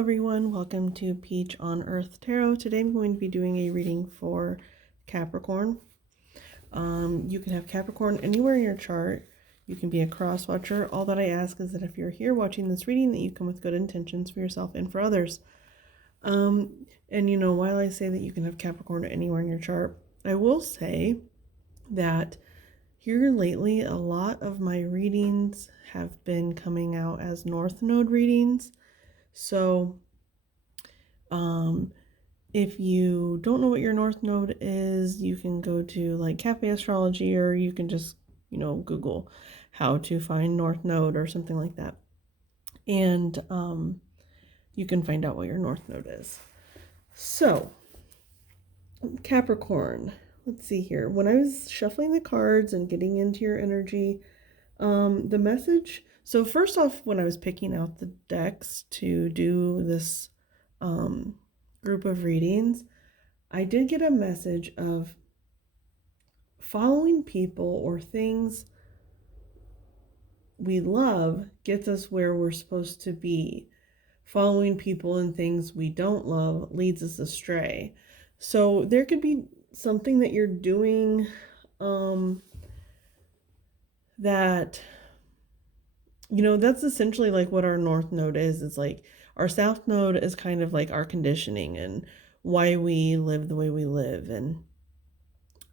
everyone, welcome to Peach on Earth Tarot. Today I'm going to be doing a reading for Capricorn. You can have Capricorn anywhere in your chart. You can be a cross watcher. All that I ask is that if you're here watching this reading, that you come with good intentions for yourself and for others. While I say that you can have Capricorn anywhere in your chart, I will say that here lately, a lot of my readings have been coming out as North Node readings. So, if you don't know what your North Node is, you can go to like Cafe Astrology, or you can just, Google how to find North Node or something like that. And you can find out what your North Node is. So, Capricorn, let's see here. When I was shuffling the cards and getting into your energy, the message. So first off, when I was picking out the decks to do this group of readings, I did get a message of following people or things we love gets us where we're supposed to be. Following people and things we don't love leads us astray. So there could be something that you're doing that, that's essentially like what our North Node is. It's like our South Node is kind of like our conditioning and why we live the way we live and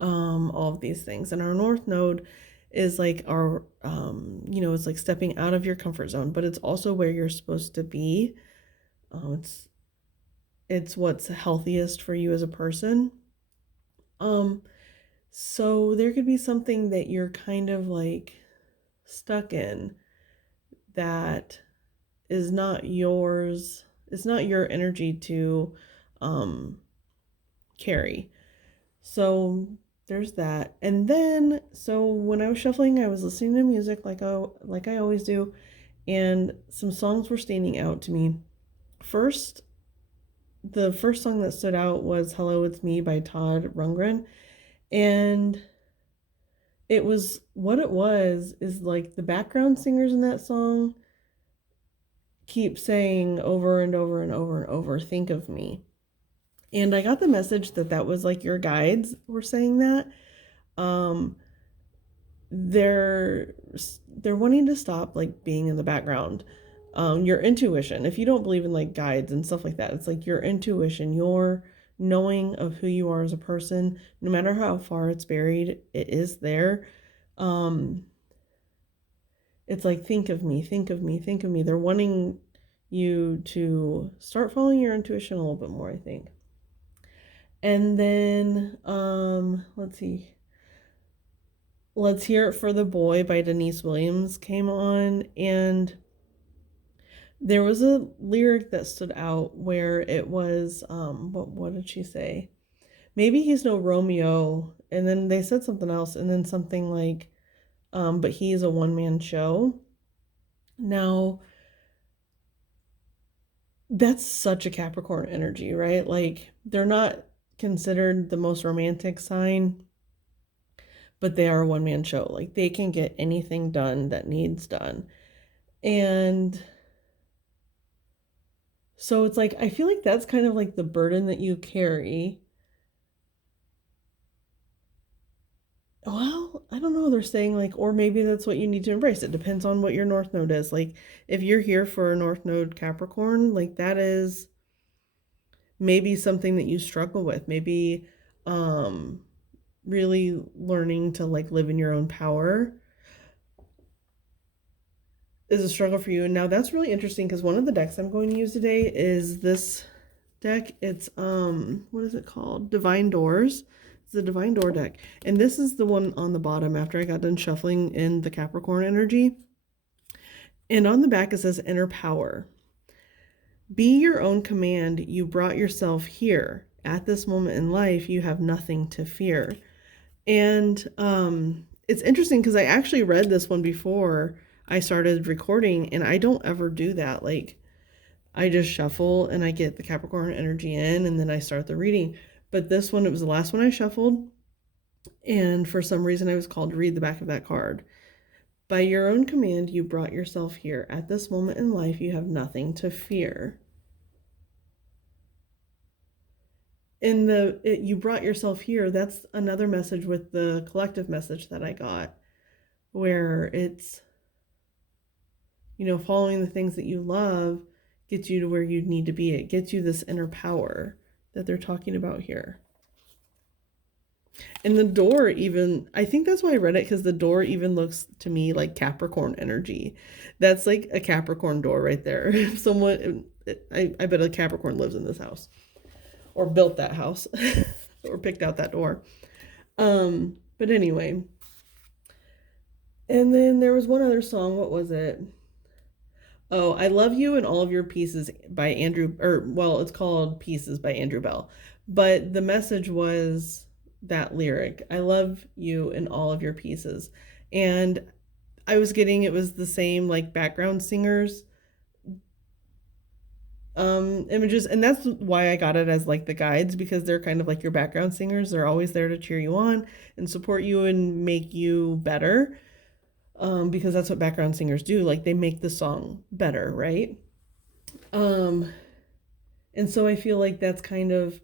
all of these things. And our North Node is like our, it's like stepping out of your comfort zone, but it's also where you're supposed to be. It's what's healthiest for you as a person. So there could be something that you're kind of like stuck in that is not yours. It's not your energy to carry. So there's that. And then, so when I was shuffling, I was listening to music like I always do, and some songs were standing out to me. The first song that stood out was Hello, It's Me by Todd Rundgren. And what it was is like the background singers in that song keep saying over and over and over and over, think of me. And I got the message that was like your guides were saying that. They're wanting to stop like being in the background. Your intuition, if you don't believe in like guides and stuff like that, it's like your intuition, your knowing of who you are as a person, no matter how far it's buried, it is there. It's like, think of me, think of me, think of me. They're wanting you to start following your intuition a little bit more, I think. And then, let's see. Let's Hear It for the Boy by Denise Williams came on, and there was a lyric that stood out where it was, what did she say? Maybe he's no Romeo, and then they said something else, and then something like, but he's a one-man show. Now, that's such a Capricorn energy, right? Like, they're not considered the most romantic sign, but they are a one-man show. Like, they can get anything done that needs done. And so it's like, I feel like that's kind of like the burden that you carry. Well, I don't know. They're saying like, or maybe that's what you need to embrace. It depends on what your North Node is. Like, if you're here for a North Node Capricorn, like that is maybe something that you struggle with. Maybe really learning to like live in your own power is a struggle for you. And now that's really interesting because one of the decks I'm going to use today is this deck. It's what is it called? Divine Doors. It's the Divine Door deck. And this is the one on the bottom after I got done shuffling in the Capricorn energy. And on the back it says Inner Power. Be your own command. You brought yourself here. At this moment in life, you have nothing to fear. And it's interesting because I actually read this one before I started recording, and I don't ever do that. Like, I just shuffle and I get the Capricorn energy in, and then I start the reading. But this one, it was the last one I shuffled, and for some reason I was called to read the back of that card. By your own command, you brought yourself here. At this moment in life, you have nothing to fear. in you brought yourself here. That's another message with the collective message that I got, where it's, you know, following the things that you love gets you to where you need to be. It gets you this inner power that they're talking about here. And the door even, I think that's why I read it, because the door even looks to me like Capricorn energy. That's like a Capricorn door right there. If someone, I bet a Capricorn lives in this house or built that house or picked out that door. But anyway. And then there was one other song. What was it? Oh, I Love You and All of Your Pieces by Andrew, or well, it's called Pieces by Andrew Bell. But the message was that lyric, I love you in all of your pieces. And I was getting, it was the same like background singers images, and that's why I got it as like the guides, because they're kind of like your background singers. They're always there to cheer you on and support you and make you better. Because that's what background singers do. Like they make the song better, right? And so I feel like that's kind of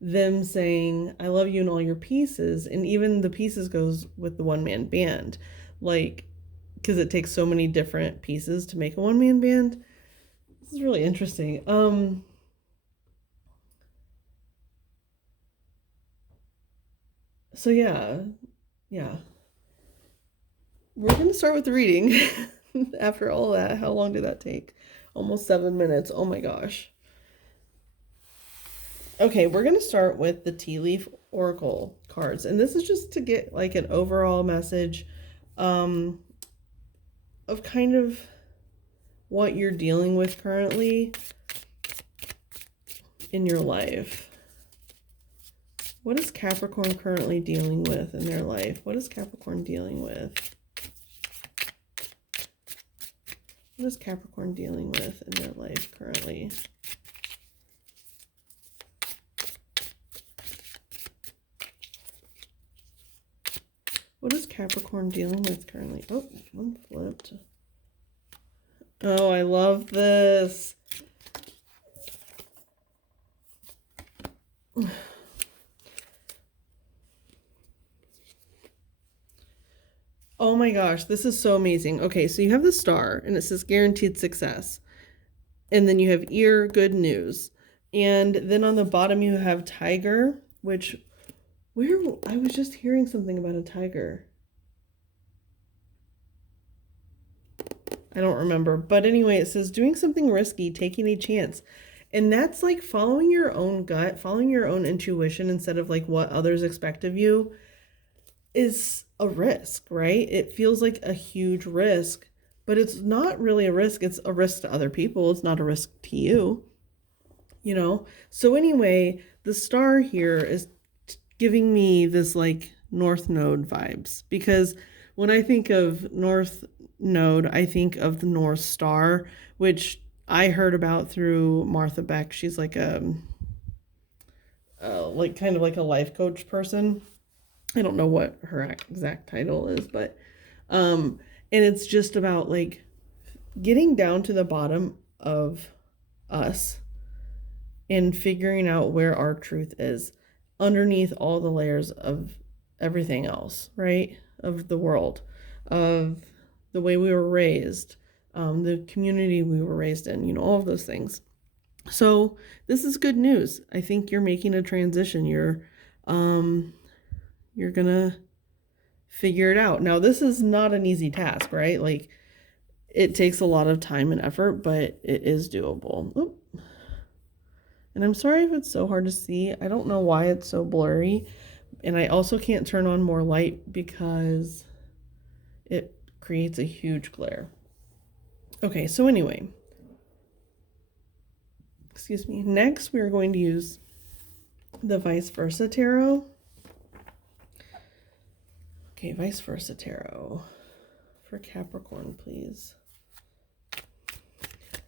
them saying, I love you in all your pieces. And even the pieces goes with the one-man band. Like, because it takes so many different pieces to make a one-man band. This is really interesting. So yeah. We're going to start with the reading. After all that, how long did that take? Almost 7 minutes. Oh my gosh. Okay, we're going to start with the Tea Leaf Oracle cards. And this is just to get like an overall message of kind of what you're dealing with currently in your life. What is Capricorn currently dealing with in their life? What is Capricorn dealing with? What is Capricorn dealing with in their life currently? What is Capricorn dealing with currently? Oh, one flipped. Oh, I love this. Oh my gosh, this is so amazing. Okay, so you have the star and it says guaranteed success. And then you have ear, good news. And then on the bottom you have tiger, which I was just hearing something about a tiger. I don't remember. But anyway, it says doing something risky, taking a chance. And that's like following your own gut, following your own intuition instead of like what others expect of you is a risk, right? It feels like a huge risk, but it's not really a risk. It's a risk to other people. It's not a risk to you, you know? So anyway, the star here is giving me this like North Node vibes, because when I think of North Node, I think of the North Star, which I heard about through Martha Beck. She's like like kind of like a life coach person. I don't know what her exact title is, but and it's just about like getting down to the bottom of us and figuring out where our truth is underneath all the layers of everything else, right? Of the world, of the way we were raised, the community we were raised in, you know, all of those things. So this is good news. I think you're making a transition. You're gonna figure it out. Now, this is not an easy task, right? Like, it takes a lot of time and effort, but it is doable. Oop. And I'm sorry if it's so hard to see. I don't know why it's so blurry. And I also can't turn on more light because it creates a huge glare. Okay, so anyway. Excuse me. Next, we're going to use the Vice Versa Tarot. Okay, Vice Versa Tarot for Capricorn, please.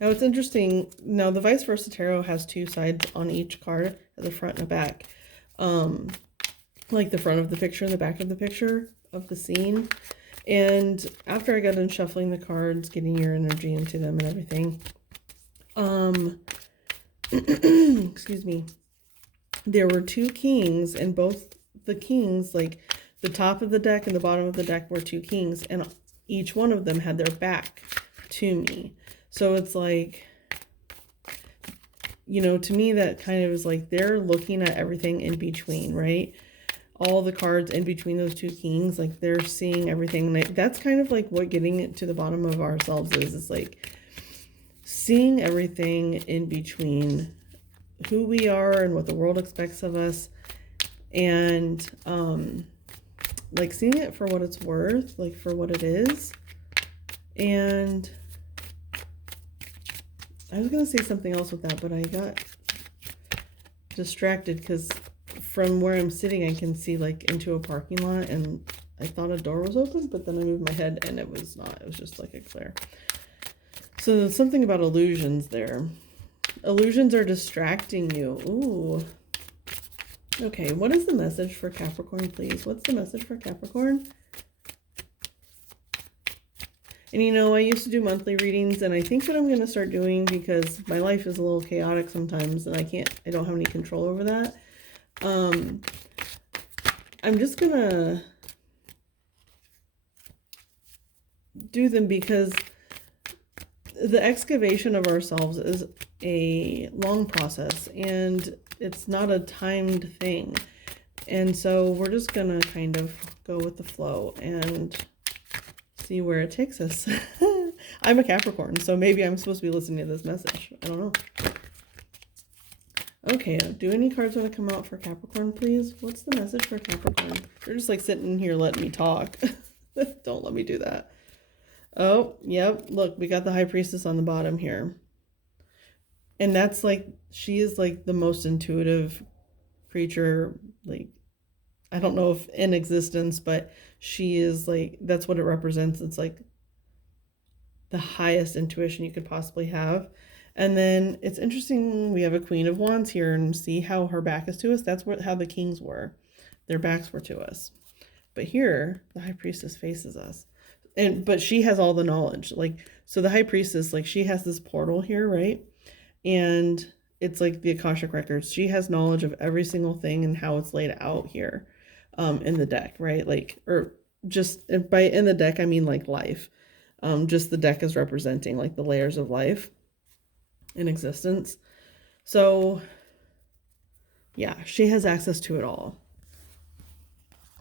Now, it's interesting. Now, the Vice Versa Tarot has two sides on each card, the front and the back. Like the front of the picture and the back of the picture of the scene. And after I got done shuffling the cards, getting your energy into them and everything, excuse me, there were two kings, and both the kings, like the top of the deck and the bottom of the deck were two kings, and each one of them had their back to me. So it's like, you know, to me that kind of is like they're looking at everything in between, right? All the cards in between those two kings, like they're seeing everything. That's kind of like what getting it to the bottom of ourselves is. It's like seeing everything in between who we are and what the world expects of us, and like seeing it for what it's worth, like for what it is. And I was gonna say something else with that, but I got distracted because from where I'm sitting I can see like into a parking lot, and I thought a door was open, but then I moved my head and it was not. It was just like a glare. So there's something about illusions there. Illusions are distracting you. Ooh. Okay, what is the message for Capricorn, please? What's the message for Capricorn? And you know, I used to do monthly readings, and I think that I'm going to start doing, because my life is a little chaotic sometimes, and I don't have any control over that. I'm just going to do them because the excavation of ourselves is a long process, and it's not a timed thing. And so we're just going to kind of go with the flow and see where it takes us. I'm a Capricorn, so maybe I'm supposed to be listening to this message. I don't know. Okay, do any cards want to come out for Capricorn, please? What's the message for Capricorn? You're just like sitting here letting me talk. Don't let me do that. Oh, yep. Look, we got the High Priestess on the bottom here. And that's like, she is like the most intuitive creature, like, I don't know if in existence, but she is like, that's what it represents. It's like the highest intuition you could possibly have. And then it's interesting, we have a Queen of Wands here, and see how her back is to us. That's how the kings were. Their backs were to us. But here, the High Priestess faces us. But she has all the knowledge. Like, so the High Priestess, like, she has this portal here, right? And it's like the Akashic Records. She has knowledge of every single thing and how it's laid out here. In the deck, right? Like, or just by in the deck, I mean like life. Just the deck is representing like the layers of life in existence. So yeah, she has access to it all.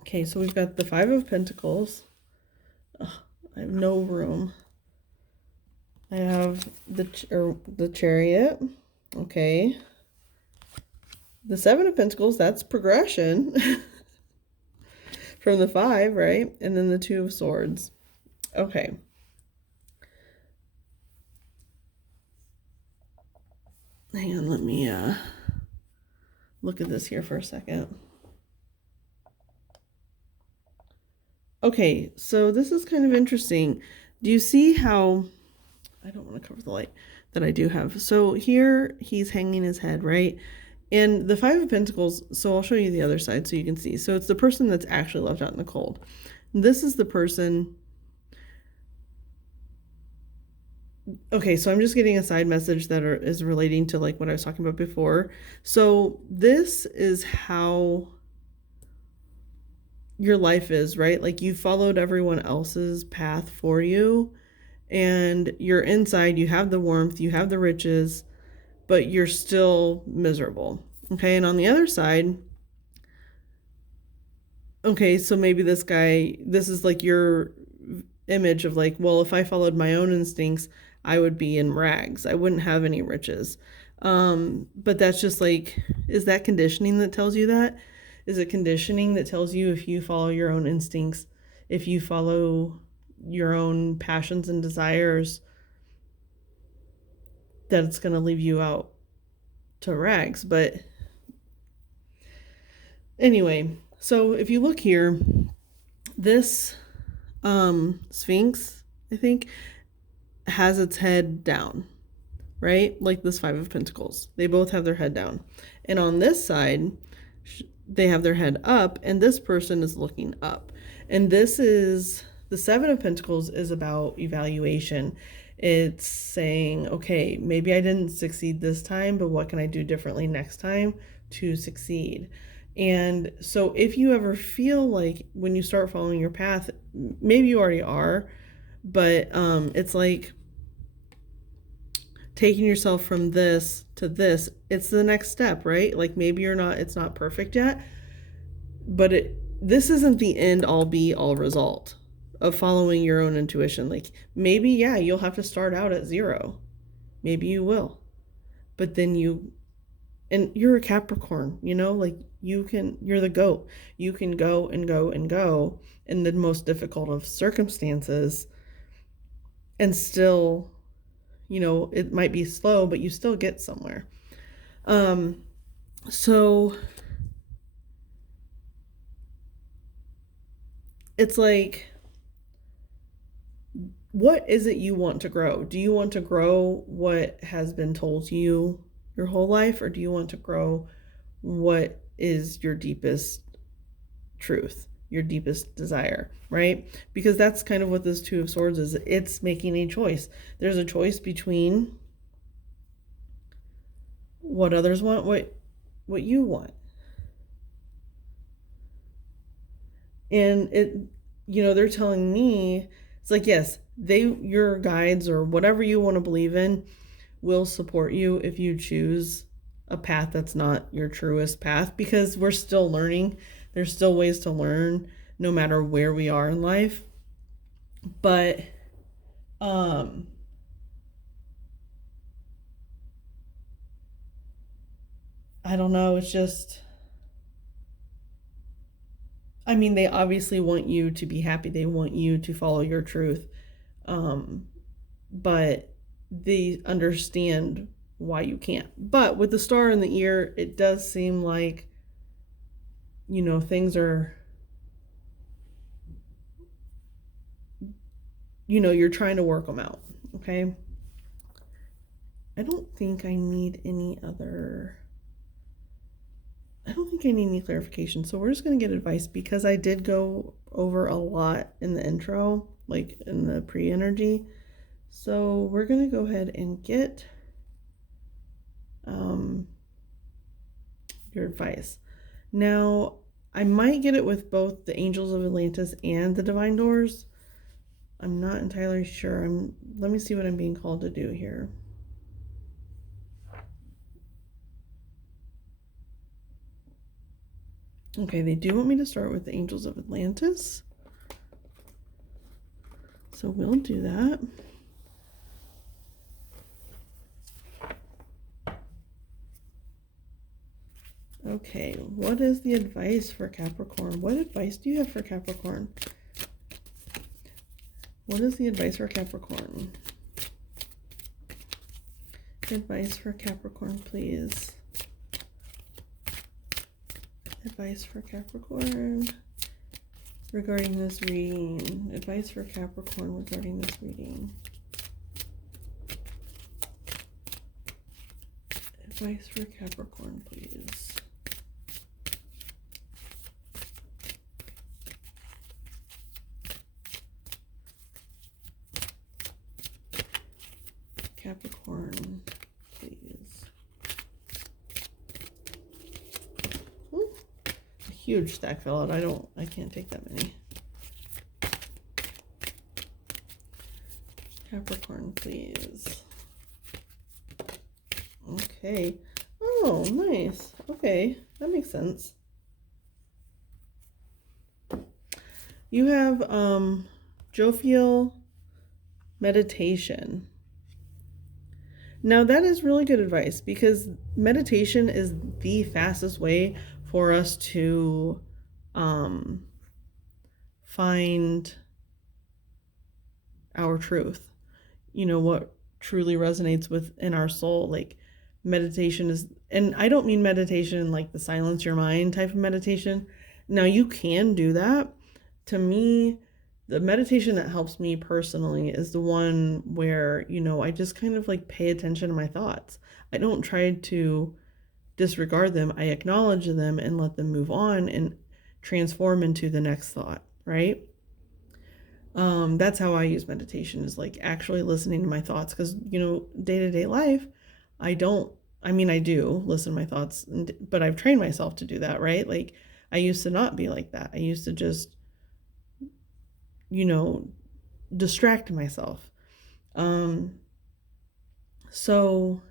Okay, so we've got the Five of Pentacles. Ugh, I have no room. I have the Chariot. Okay. The Seven of Pentacles, that's progression. From the Five, right? And then the Two of Swords. Okay. Hang on, let me look at this here for a second. Okay, so this is kind of interesting. Do you see how, I don't want to cover the light that I do have. So here he's hanging his head, right? And the Five of Pentacles, so I'll show you the other side so you can see. So it's the person that's actually left out in the cold. This is the person. Okay, so I'm just getting a side message that is relating to like what I was talking about before. So this is how your life is, right? Like you followed everyone else's path for you, and you're inside, you have the warmth, you have the riches, but you're still miserable. Okay, and on the other side, okay, so maybe this is like your image of like, well, if I followed my own instincts, I would be in rags. I wouldn't have any riches. But that's just like, is that conditioning that tells you that? Is it conditioning that tells you if you follow your own instincts, if you follow your own passions and desires, that it's going to leave you out to rags? But anyway, so if you look here, this Sphinx, I think, has its head down, right? Like this Five of Pentacles. They both have their head down. And on this side, they have their head up, and this person is looking up. And this is, the Seven of Pentacles is about evaluation. It's saying, okay, maybe I didn't succeed this time, but what can I do differently next time to succeed? And so if you ever feel like when you start following your path, maybe you already are, but it's like taking yourself from this to this. It's the next step, right? Like maybe it's not perfect yet, but this isn't the end all be all result of following your own intuition. Like maybe, yeah, you'll have to start out at 0. Maybe you will. But then and you're a Capricorn, like you're the goat. You can go and go and go in the most difficult of circumstances and still, it might be slow, but you still get somewhere. So it's like, what is it you want to grow? Do you want to grow what has been told to you your whole life, or do you want to grow what is your deepest truth, your deepest desire, right? Because that's kind of what this Two of Swords is. It's making a choice. There's a choice between what others want, what you want. And they're telling me, it's like, yes, your guides or whatever you want to believe in will support you if you choose a path that's not your truest path, because we're still learning. There's still ways to learn no matter where we are in life. But I don't know, it's just, I mean, they obviously want you to be happy. They want you to follow your truth. But they understand why you can't. But with the star in the ear, it does seem like, things are, you're trying to work them out. Okay. I don't think I need any clarification. So we're just going to get advice, because I did go over a lot in the intro, like in the pre-energy. So we're going to go ahead and get your advice. Now, I might get it with both the Angels of Atlantis and the Divine Doors. I'm not entirely sure. Let me see what I'm being called to do here. Okay, they do want me to start with the Angels of Atlantis. So we'll do that. Okay, what is the advice for Capricorn? What advice do you have for Capricorn? What is the advice for Capricorn? Advice for Capricorn, please. Advice for Capricorn regarding this reading. Advice for Capricorn regarding this reading. Advice for Capricorn, please. Capricorn, please. Ooh, a huge stack fell out. I can't take that many. Capricorn, please. Okay. Oh, nice. Okay, that makes sense. You have jovial meditation. Now that is really good advice, because meditation is the fastest way for us to find our truth. What truly resonates within our soul. Like meditation is, and I don't mean meditation like the silence your mind type of meditation. Now you can do that. To me, the meditation that helps me personally is the one where, I just kind of like pay attention to my thoughts. I don't try to disregard them. I acknowledge them and let them move on and transform into the next thought, right? That's how I use meditation, is like actually listening to my thoughts. Because, you know, day-to-day life, I don't, I mean, I do listen to my thoughts, but I've trained myself to do that, right? Like, I used to not be like that. I used to just, you know, distract myself. So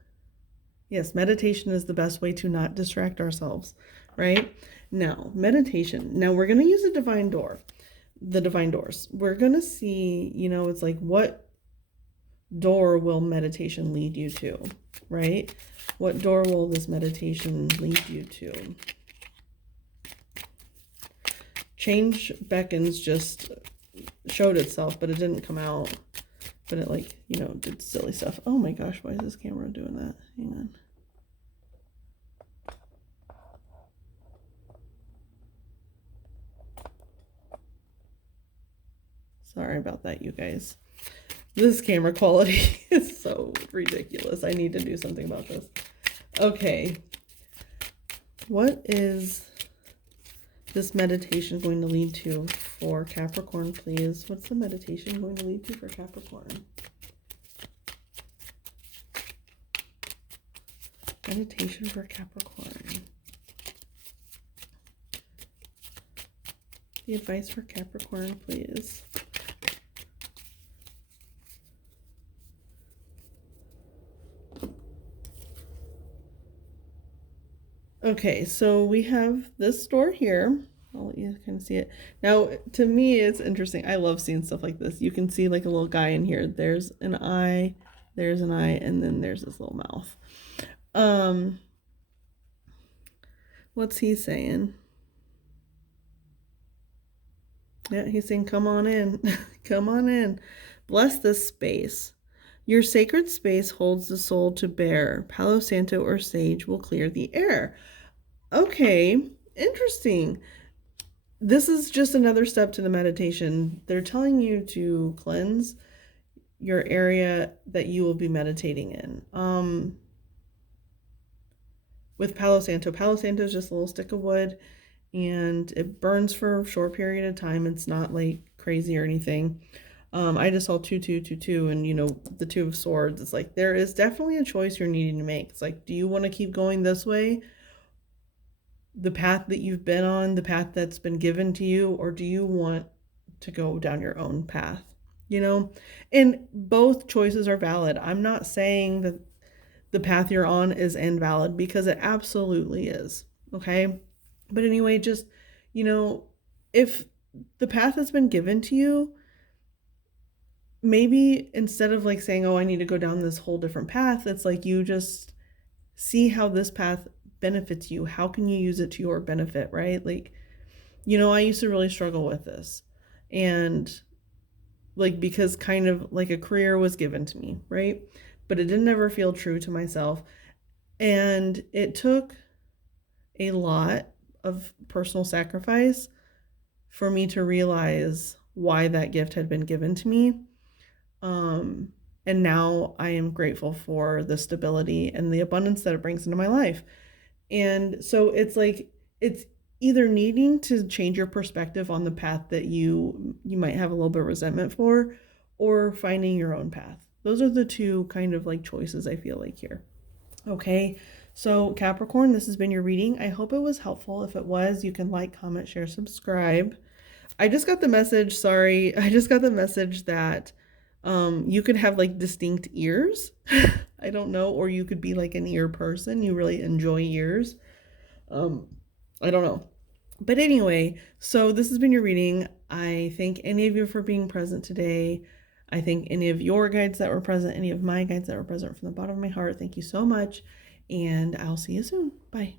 yes, meditation is the best way to not distract ourselves, right? Now, meditation. Now we're going to use a divine door, the divine doors. We're going to see, you know, it's like, what door will meditation lead you to, right? What door will this meditation lead you to? Change Beckons just showed itself, but it didn't come out. But it, like, you know, did silly stuff. Oh my gosh, why is this camera doing that? Hang on. Sorry about that, you guys. This camera quality is so ridiculous. I need to do something about this. Okay. What is this meditation going to lead to for Capricorn, please? What's the meditation going to lead to for Capricorn? Meditation for Capricorn. The advice for Capricorn, please. Okay, so we have this door here. I'll let you kind of see it. Now, to me, it's interesting. I love seeing stuff like this. You can see like a little guy in here. There's an eye, and then there's this little mouth. What's he saying? Yeah, he's saying, come on in. Come on in. Bless this space. Your sacred space holds the soul to bear. Palo Santo or sage will clear the air. Okay, interesting. This is just another step to the meditation. They're telling you to cleanse your area that you will be meditating in. With Palo Santo is just a little stick of wood, and it burns for a short period of time. It's not like crazy or anything. I just saw 2, and you know, the Two of Swords. It's like, there is definitely a choice you're needing to make. It's like, do you want to keep going this way, the path that you've been on, the path that's been given to you, or do you want to go down your own path? You know, and both choices are valid. I'm not saying that the path you're on is invalid, because it absolutely is. Okay. But anyway, just, you know, if the path has been given to you, maybe instead of like saying, oh, I need to go down this whole different path, it's like, you just see how this path benefits you. How can you use it to your benefit, right? Like, you know, I used to really struggle with this, and like, because kind of like a career was given to me, right? But it didn't ever feel true to myself. And it took a lot of personal sacrifice for me to realize why that gift had been given to me. And now I am grateful for the stability and the abundance that it brings into my life. And so it's like, it's either needing to change your perspective on the path that you might have a little bit of resentment for, or finding your own path. Those are the two kind of like choices I feel like here. Okay, so Capricorn, this has been your reading. I hope it was helpful. If it was, you can like, comment, share, subscribe. I just got the message, that you could have like distinct ears. I don't know, or you could be like an ear person. You really enjoy ears. I don't know. But anyway, so this has been your reading. I thank any of you for being present today. I thank any of your guides that were present, any of my guides that were present, from the bottom of my heart. Thank you so much. And I'll see you soon. Bye.